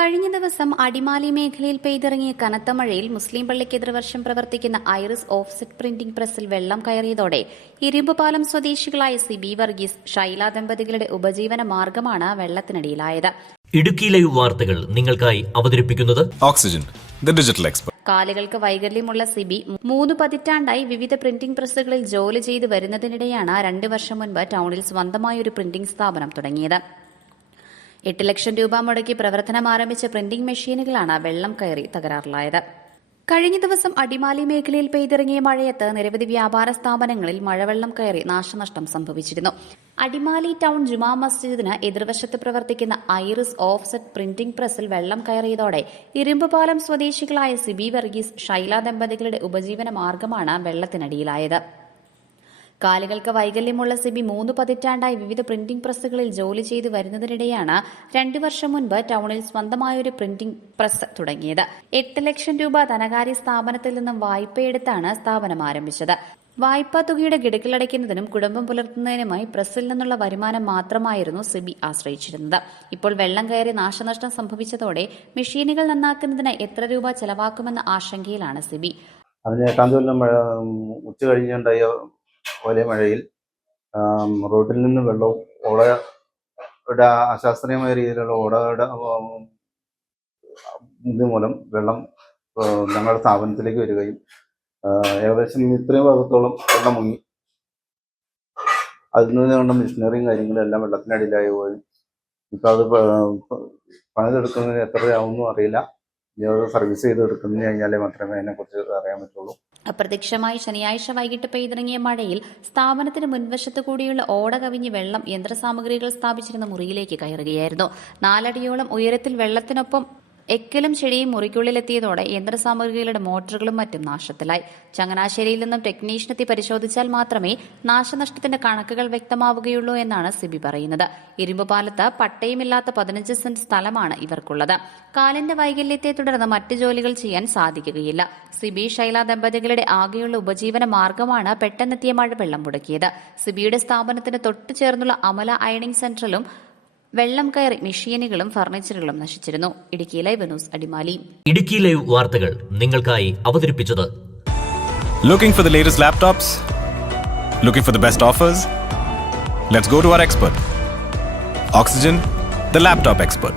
കഴിഞ്ഞ ദിവസം അടിമാലി മേഖലയിൽ പെയ്തിറങ്ങിയ കനത്ത മഴയിൽ മുസ്ലിം പള്ളിക്ക് എതിർവർഷം പ്രവർത്തിക്കുന്ന ഐറിസ് ഓഫ്സെറ്റ് പ്രിന്റിംഗ് പ്രസിൽ വെള്ളം കയറിയതോടെ ഇരുമ്പുപാലം സ്വദേശികളായ സിബി വർഗീസ് ഷൈല ദമ്പതികളുടെ ഉപജീവന മാർഗമാണ് വെള്ളത്തിനടിയിലായത്. ഇടുക്കി ലൈവ് വാർത്തകൾ നിങ്ങൾക്കായി അവതരിപ്പിക്കുന്നത് ഓക്സിജൻ ദി ഡിജിറ്റൽ എക്സ്പെർട്ട്. കാലുകൾക്ക് വൈകല്യമുള്ള സിബി 3 പതിറ്റാണ്ടായി വിവിധ പ്രിന്റിംഗ് പ്രസ്സുകളിൽ ജോലി ചെയ്തു വരുന്നതിനിടെയാണ് 2 വർഷം മുൻപ് ടൌണിൽ സ്വന്തമായ ഒരു പ്രിന്റിംഗ് സ്ഥാപനം തുടങ്ങിയത്. 8 ലക്ഷം രൂപ മുടക്കി പ്രവർത്തനം ആരംഭിച്ച പ്രിന്റിംഗ് മെഷീനുകളാണ് വെള്ളം കയറി തകരാറിലായത്. കഴിഞ്ഞ ദിവസം അടിമാലി മേഖലയിൽ പെയ്തിറങ്ങിയ മഴയത്ത് നിരവധി വ്യാപാര സ്ഥാപനങ്ങളിൽ മഴവെള്ളം കയറി നാശനഷ്ടം സംഭവിച്ചിരുന്നു. അടിമാലി ടൌൺ ജുമാ മസ്ജിദിന് എതിർവശത്ത് പ്രവർത്തിക്കുന്ന ഐറിസ് ഓഫ്സെറ്റ് പ്രിന്റിംഗ് പ്രസിൽ വെള്ളം കയറിയതോടെ ഇരുമ്പുപാലം സ്വദേശികളായ സിബി വർഗീസ് ഷൈല ദമ്പതികളുടെ ഉപജീവന മാർഗമാണ് വെള്ളത്തിനടിയിലായത്. കാലുകൾക്ക് വൈകല്യമുള്ള സിബി 3 പതിറ്റാണ്ടായി വിവിധ പ്രിന്റിംഗ് പ്രസ്സുകളിൽ ജോലി ചെയ്തു വരുന്നതിനിടെയാണ് 2 വർഷം മുൻപ് ടൌണിൽ സ്വന്തമായൊരു പ്രിന്റിംഗ് പ്രസ് തുടങ്ങിയത്. 8 ലക്ഷം രൂപ ധനകാര്യ സ്ഥാപനത്തിൽ നിന്നും വായ്പയെടുത്താണ് സ്ഥാപനം ആരംഭിച്ചത്. വായ്പാ തുകയുടെ ഗഡുക്കളടയ്ക്കുന്നതിനും കുടുംബം പുലർത്തുന്നതിനുമായി പ്രസ്സിൽ നിന്നുള്ള വരുമാനം മാത്രമായിരുന്നു സിബി ആശ്രയിച്ചിരുന്നത്. ഇപ്പോൾ വെള്ളം കയറി നാശനഷ്ടം സംഭവിച്ചതോടെ മെഷീനുകൾ നന്നാക്കുന്നതിന് എത്ര രൂപ ചെലവാക്കുമെന്ന ആശങ്കയിലാണ് സിബി. അതിന് 8-ാം കൊല്ലം ഉച്ച കഴിഞ്ഞുണ്ടായ വലിയ മഴയിൽ റോഡിൽ നിന്ന് വെള്ളവും ഓടയുടെ അശാസ്ത്രീയമായ രീതിയിലുള്ള ഓടയുടെ ഇതുമൂലം വെള്ളം ഞങ്ങളുടെ സ്ഥാപനത്തിലേക്ക് വരികയും ഏകദേശം ഇത്രയും ഭാഗത്തോളം വെള്ളം മുങ്ങി. അതിൽ നിന്ന് കൊണ്ട് മെഷീനറിയും കാര്യങ്ങളും എല്ലാം വെള്ളത്തിനടിയിലായി പോയി. ഇപ്പം അത് പണിതെടുക്കുന്നതിന് എത്രയാവുമെന്നും അറിയില്ല. സർവീസ് ചെയ്തെടുക്കുന്നതിന് കഴിഞ്ഞാലേ മാത്രമേ അതിനെക്കുറിച്ച് അറിയാൻ പറ്റുള്ളൂ. അപ്രത്യക്ഷമായി ശനിയാഴ്ച വൈകിട്ട് പെയ്തിറങ്ങിയ മഴയിൽ സ്ഥാപനത്തിന് മുൻവശത്തു കൂടിയുള്ള ഓട കവിഞ്ഞ് വെള്ളം യന്ത്രസാമഗ്രികൾ സ്ഥാപിച്ചിരുന്ന മുറിയിലേക്ക് കയറുകയായിരുന്നു. 4 അടിയോളം ഉയരത്തിൽ വെള്ളത്തിനൊപ്പം എക്കലും ചെടിയും മുറിക്കുള്ളിലെത്തിയതോടെ യന്ത്രസാമഗ്രികളുടെ മോട്ടറുകളും മറ്റും നാശത്തിലായി. ചങ്ങനാശ്ശേരിയിൽ നിന്നും ടെക്നീഷ്യനെത്തി പരിശോധിച്ചാൽ മാത്രമേ നാശനഷ്ടത്തിന്റെ കണക്കുകൾ വ്യക്തമാവുകയുള്ളൂ എന്നാണ് സിബി പറയുന്നത്. ഇരുമ്പുപാലത്ത് പട്ടയമില്ലാത്ത 15 സെന്റ് സ്ഥലമാണ് ഇവർക്കുള്ളത്. കാലിന്റെ വൈകല്യത്തെ തുടർന്ന് മറ്റ് ജോലികൾ ചെയ്യാൻ സാധിക്കുകയില്ല. സിബി ഷൈല ദമ്പതികളുടെ ആകെയുള്ള ഉപജീവന മാർഗമാണ് പെട്ടെന്നെത്തിയ മഴവെള്ളം മുടക്കിയത്. സിബിയുടെ സ്ഥാപനത്തിന് തൊട്ടു ചേർന്നുള്ള അമല അയണിംഗ് സെന്ററിലും വെള്ളം കയറി മെഷീനുകളും ഫർണിച്ചറുകളും നശിച്ചിരുന്നു. Idukki live news Adimali. Idukki live വാർത്തകൾ നിങ്ങൾക്കായി അവതരിപ്പിച്ചത് Looking for the latest laptops? Looking for the best offers? Let's go to our expert. Oxygen, the laptop expert.